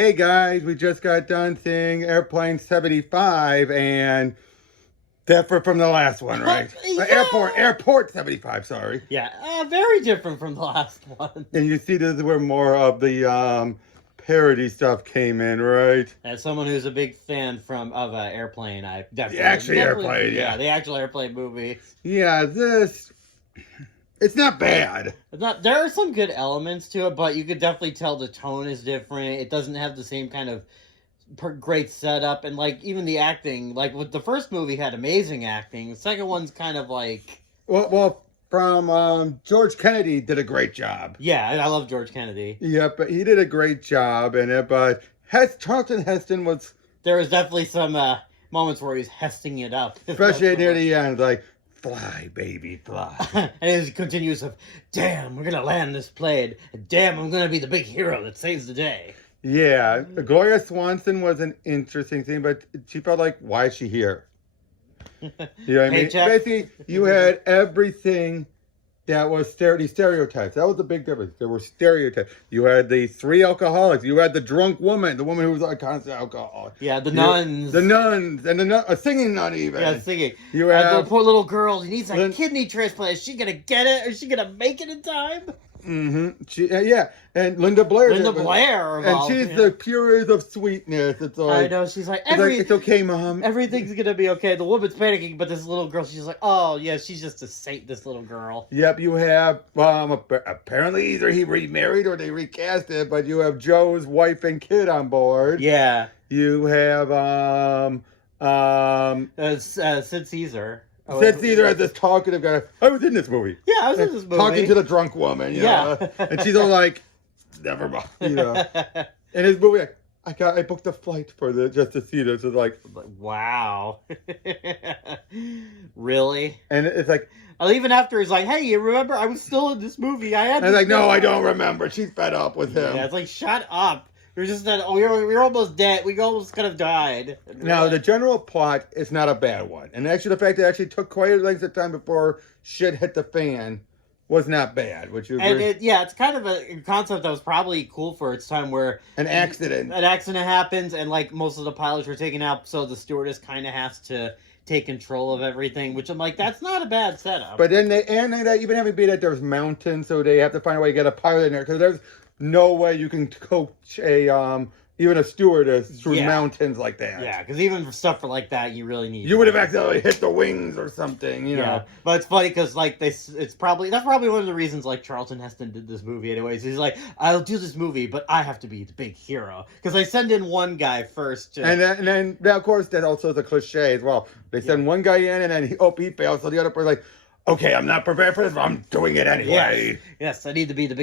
Hey guys, we just got done seeing Airplane 75 and different from the last one, right? Yeah. Airport 75, sorry. Yeah, very different from the last one. And you see this is where more of the parody stuff came in, right? As someone who's a big fan of Airplane, I definitely... Airplane, yeah. The actual Airplane movie. Yeah, it's not bad. There are some good elements to it, but you could definitely tell the tone is different. It doesn't have the same kind of great setup, and like even the acting, like with the first movie had amazing acting. The second one's kind of like from George Kennedy did a great job. Yeah, I love George Kennedy. Yeah, but he did a great job in it. But Charlton Heston was. There was definitely some moments where he's hesting it up, especially near the end, like. Fly, baby, fly. And it continues of, damn, we're gonna land this plane. Damn, I'm gonna be the big hero that saves the day. Yeah, Gloria Swanson was an interesting thing, but she felt like, why is she here? You know what I mean? Basically, you had everything that was these stereotypes. That was the big difference. There were stereotypes. You had the three alcoholics. You had the drunk woman, the woman who was a constant alcoholic. Yeah, the nuns. The nuns, and a singing nun even. Yeah, singing. You have the poor little girl. She needs a kidney transplant. Is she gonna get it? Is she gonna make it in time? Mm-hmm. Yeah, and Linda Blair. And she's the purest of sweetness. It's like, I know. She's like, it's okay, Mom. Everything's gonna be okay. The woman's panicking, but this little girl, she's like, oh yeah, she's just a saint. This little girl. Yep. You have apparently either he remarried or they recast it, but you have Joe's wife and kid on board. Yeah. You have Sid Caesar. Sid Caesar as this talkative guy. I was in this movie. Yeah, I was in this movie. Talking to the drunk woman. You know? And she's all like, never mind. You know. And his movie, I booked a flight for just to see this. It's like, wow. Really? And it's like, even after he's like, hey, you remember I was still in this movie? And it's like, no, I don't remember. She's fed up with him. Yeah, it's like, shut up. We're just that. Oh, we're almost dead. We almost could have died. Now the general plot is not a bad one, and actually the fact that it actually took quite a length of time before shit hit the fan was not bad. Would you agree? It's kind of a concept that was probably cool for its time, where an accident happens, and like most of the pilots were taken out, so the stewardess kind of has to take control of everything, which I'm like, that's not a bad setup. But then they even have it be that there's mountains, so they have to find a way to get a pilot in there, because there's no way you can coach even a stewardess through mountains like that. Yeah, because even for stuff like that, you really need. You would have accidentally hit the wings or something, you know. But it's funny because like that's probably one of the reasons like Charlton Heston did this movie. Anyways, he's like, I'll do this movie, but I have to be the big hero, because they send in one guy first. And then of course that also is a cliche as well. They send one guy in, and then he fails, so the other person's like, okay, I'm not prepared for this, but I'm doing it anyway. Yes, I need to be the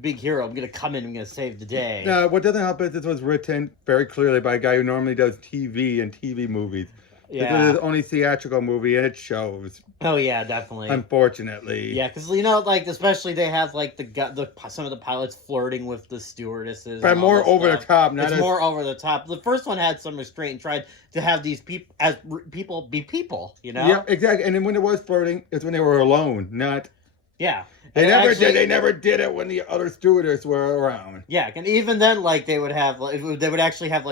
big hero. I'm going to come in, I'm going to save the day. Now, what doesn't help is this was written very clearly by a guy who normally does TV and TV movies. Yeah. This was his only theatrical movie, and it shows. Oh, yeah, definitely. Unfortunately. Yeah, because, you know, like, especially they have, like, some of the pilots flirting with the stewardesses. But more over the top. More over the top. The first one had some restraint and tried to have these people be people, you know? Yeah, exactly. And then when it was flirting, it's when they were alone, not... Yeah. They never did it when the other stewardess were around. Yeah, and even then, like, they would actually have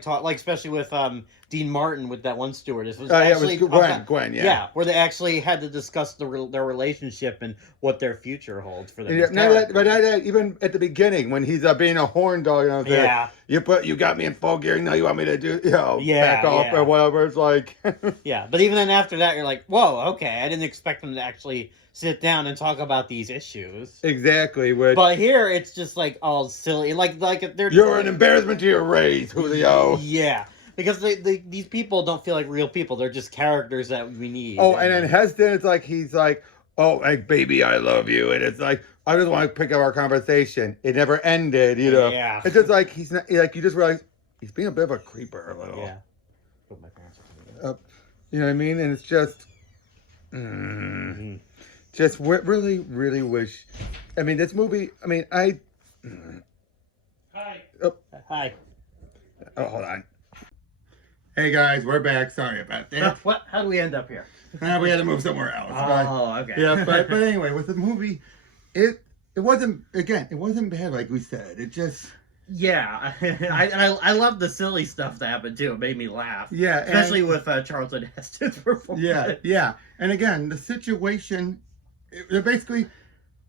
talk, like, especially with Dean Martin with that one stewardess. It was Gwen, yeah. Yeah, where they actually had to discuss their relationship and what their future holds for them. Yeah, but even at the beginning, when he's being a horn dog, and I was you got me in full gear, now you want me to do, back off or whatever. It's like... Yeah, but even then after that, you're like, whoa, okay, I didn't expect them to actually sit down and talk about these issues. Exactly. But here, it's just like all silly. Like they're... You're an embarrassment to your race, Julio. Yeah. Because these people don't feel like real people. They're just characters that we need. Oh, and then Heston, it's like, he's like, oh, like, baby, I love you. And it's like, I just want to pick up our conversation. It never ended, you know. Yeah. It's just like, he's not, like, you just realize he's being a bit of a creeper a little. Yeah. You know what I mean? And it's just... Just really, really wish... I mean, this movie... I mean, Hi. Oh. Hi. Oh, hold on. Hey, guys, we're back. Sorry about that. What? How do we end up here? We had to move somewhere else. Okay. Yeah, but anyway, with the movie, it wasn't, again, it wasn't bad like we said. It just... Yeah, I love the silly stuff that happened too. It made me laugh. Yeah, especially with Charlton Heston's performance. Yeah. And again, the situation, they're basically,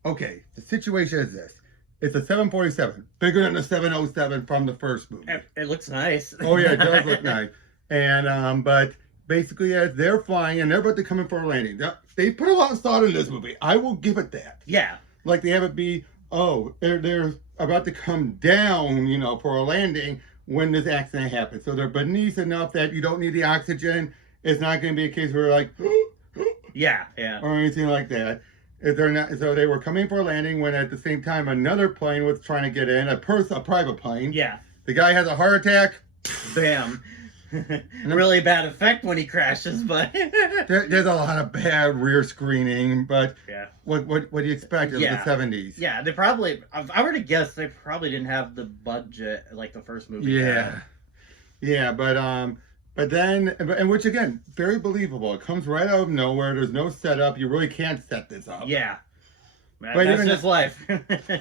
okay, the situation is this. It's a 747, bigger than the 707 from the first movie. It looks nice. Oh yeah, it does look nice. And but basically, as they're flying and they're about to come in for a landing, they put a lot of thought in this movie. I will give it that. Yeah. Like they have it be, they're about to come down, for a landing when this accident happens. So they're beneath enough that you don't need the oxygen. It's not going to be a case where like, yeah, or anything like that. If they're not, so they were coming for a landing when at the same time another plane was trying to get in, a private plane. Yeah. The guy has a heart attack. Bam. Really bad effect when he crashes, but there's a lot of bad rear screening. But yeah, what do you expect? It was the 70s. Yeah, they probably. If I were to guess, they probably didn't have the budget like the first movie. Yeah, but then, and which again, very believable. It comes right out of nowhere. There's no setup. You really can't set this up. Yeah. But that's just life.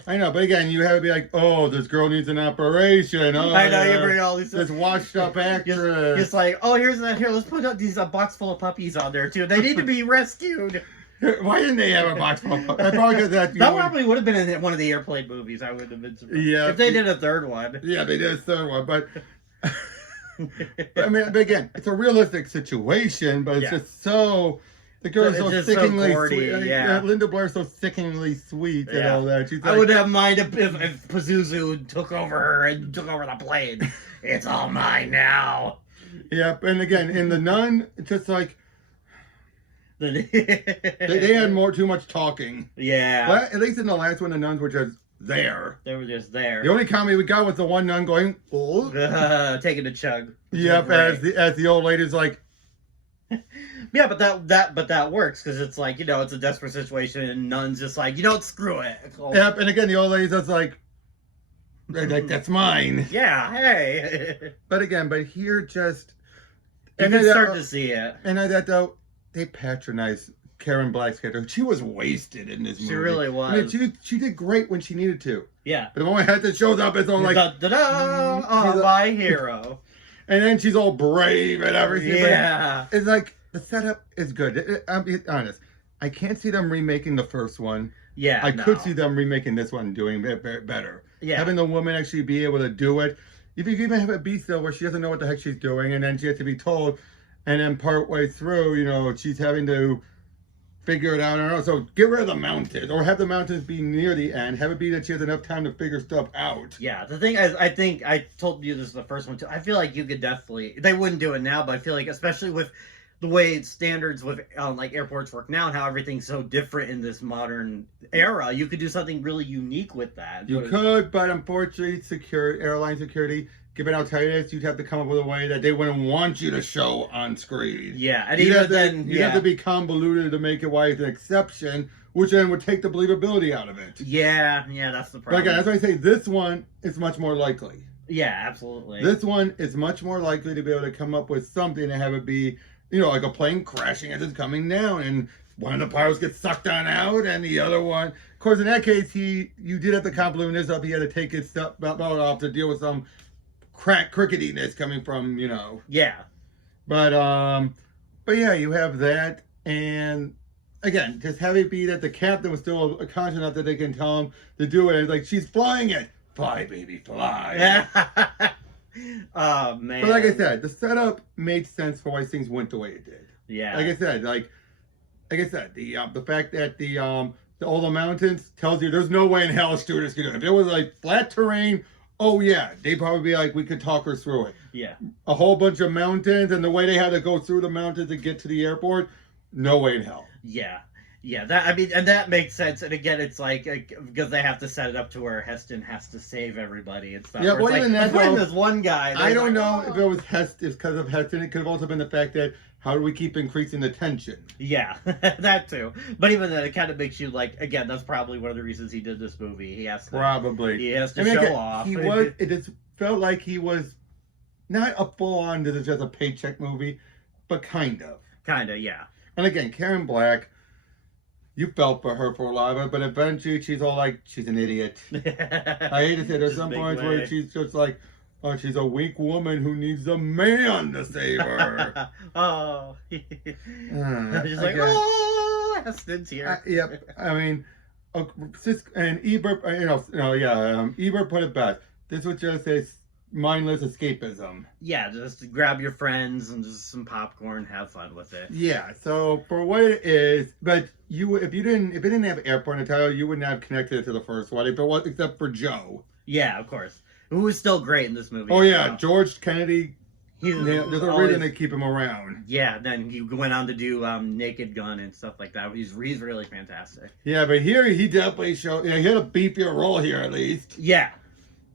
I know, but again, you have to be like, oh, this girl needs an operation. Oh, I know, you bring all these... This washed up actress. It's like, oh, here, let's put up these box full of puppies on there, too. They need to be rescued. Why didn't they have a box full of puppies? That probably would have been in one of the airplane movies. I would have been surprised. Yeah. If they did a third one. Yeah, they did a third one, but... but again, it's a realistic situation, but it's just so... The girl is so sickeningly sweet. Yeah. Linda Blair's so sickeningly sweet and all that. She's I wouldn't have mind if Pazuzu took over her and took over the plane. It's all mine now. Yep, and again, in The Nun, it's just like... they had too much talking. Yeah. Well, at least in the last one, the nuns were just there. They were just there. The only comedy we got was the one nun going, oh. Taking a chug. Yep, as the old lady's like... Yeah, but that works because it's like, it's a desperate situation and nuns just like, screw it. Yep, and again, the old lady's just like that's mine. Yeah, hey. But here just... You can start to see it. And that though, they patronize Karen Black's character. She was wasted in this movie. She really was. I mean, she did great when she needed to. Yeah. But the moment Heston shows up, it's all like... Da-da-da! My hero. And then she's all brave and everything. Yeah. It's like, the setup is good. I'll be honest. I can't see them remaking the first one. Yeah, I could see them remaking this one and doing it better. Yeah. Having the woman actually be able to do it. If you even have it be still where she doesn't know what the heck she's doing and then she has to be told, and then part way through, she's having to figure it out. I don't know. So get rid of the mountains, or have the mountains be near the end. Have it be that she has enough time to figure stuff out. Yeah, the thing is, I think I told you this is the first one too. I feel like you could definitely, they wouldn't do it now, but I feel like especially with the way standards with like airports work now and how everything's so different in this modern era, you could do something really unique with that. You could, but unfortunately, airline security, given how tight it is, you'd have to come up with a way that they wouldn't want you to show on screen. Yeah, and you'd have to be convoluted to make it why it's an exception, which then would take the believability out of it. Yeah, that's the problem. But again, that's why I say this one is much more likely. Yeah, absolutely. This one is much more likely to be able to come up with something and have it be, like a plane crashing as it's coming down, and one of the pilots gets sucked on out, and the other one... Of course, in that case, you did have to convolute this up. He had to take his belt off to deal with some cricketiness coming from, Yeah. But yeah, you have that, and again, just have it be that the captain was still conscious enough that they can tell him to do it. It's like, she's flying it. Fly, baby, fly. Oh, man. But like I said, the setup made sense for why things went the way it did. Yeah. Like I said, the fact that all the mountains tells you there's no way in hell a stewardess could do it. If it was like flat terrain, oh yeah, they'd probably be like, we could talk her through it. Yeah. A whole bunch of mountains and the way they had to go through the mountains to get to the airport, no way in hell. Yeah. Yeah, that makes sense. And again, it's like, because they have to set it up to where Heston has to save everybody and stuff. Yeah, well, even that, though, this one guy. I don't know if it was Heston, it's because of Heston. It could have also been the fact that, how do we keep increasing the tension? Yeah, that too. But even then, it kind of makes you like, again, that's probably one of the reasons he did this movie. He has to show off. It just felt like he was not a full-on, this is just a paycheck movie, but kind of. Kind of, yeah. And again, Karen Black, you felt for her for a lot of it, but eventually she's all like, she's an idiot. I hate to say there's some points where she's just like, oh, she's a weak woman who needs a man to save her. Oh. She's like, oh, Heston's here. Yep. I mean, and Ebert, Ebert put it best. This was just a mindless escapism. Yeah, just grab your friends and just some popcorn, have fun with it. Yeah. So for what it is, but if it didn't have airport in the title, you wouldn't have connected it to the first one. If it was, except for Joe. Yeah, of course. Who was still great in this movie. Oh yeah, George Kennedy. There's a reason they keep him around. Yeah, then he went on to do Naked Gun and stuff like that. He's really fantastic. Yeah, but here he definitely showed. Yeah, he had a beefier role here at least. Yeah.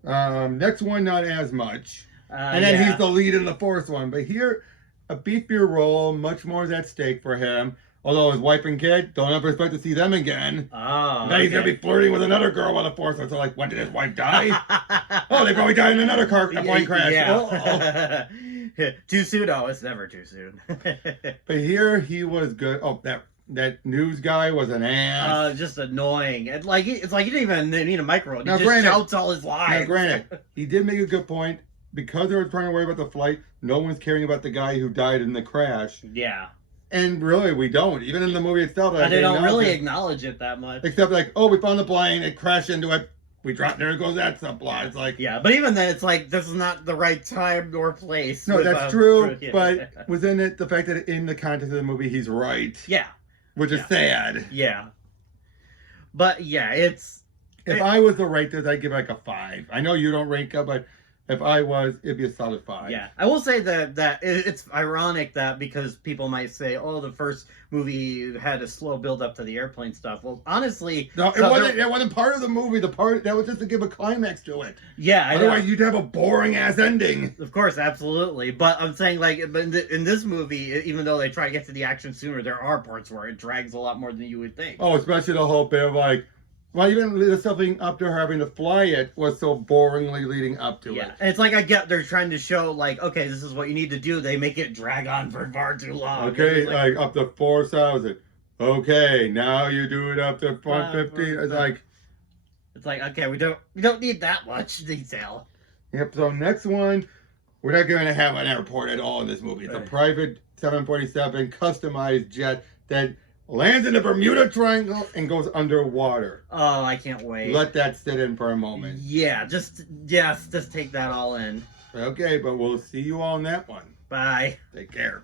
Next one, not as much. And then he's the lead in the fourth one. But here, a beefier role, much more is at stake for him. Although his wife and kid, don't ever expect to see them again. Oh, now he's going to be flirting with another girl on the fourth one. So like, when did his wife die? Oh, they probably died in another plane crash. Yeah. Too soon? Oh, it's never too soon. But here, he was good. Oh, that news guy was an ass. Just annoying. It's like he didn't even need a microphone. He just shouts all his lines. Now, granted, he did make a good point. Because they were trying to worry about the flight, no one's caring about the guy who died in the crash. Yeah. And really, we don't. Even in the movie itself. They don't really acknowledge it that much. Except like, oh, we found the plane, it crashed into it. We dropped, there goes that subplot. It's like... Yeah, but even then, it's like, this is not the right time nor place. No, that's true, but within it, the fact that in the context of the movie, he's right. Yeah. Which is sad. Yeah. But, yeah, it's... If I was to rate this, I'd give like a 5. I know you don't rank it, but if I was, it'd be a solid 5. Yeah. I will say that it's ironic that because people might say, oh, the first movie had a slow build up to the airplane stuff. Well, honestly... No, it wasn't part of the movie. That was just to give a climax to it. Yeah, otherwise you'd have a boring-ass ending. Of course, absolutely. But I'm saying, like, in this movie, even though they try to get to the action sooner, there are parts where it drags a lot more than you would think. Oh, especially the whole bit of, like... Well, even the stuff leading up to her having to fly it was so boringly leading up to it. Yeah, and it's like, I get they're trying to show, like, okay, this is what you need to do. They make it drag on for far too long. Okay, like up to 4,000. Okay, now you do it up to 150. It's like, okay, we don't need that much detail. Yep. So next one, we're not going to have an airport at all in this movie. It's a private 747 customized jet that lands in the Bermuda Triangle and goes underwater. Oh, I can't wait. Let that sit in for a moment. Yeah, just take that all in. Okay, but we'll see you all in that one. Bye. Take care.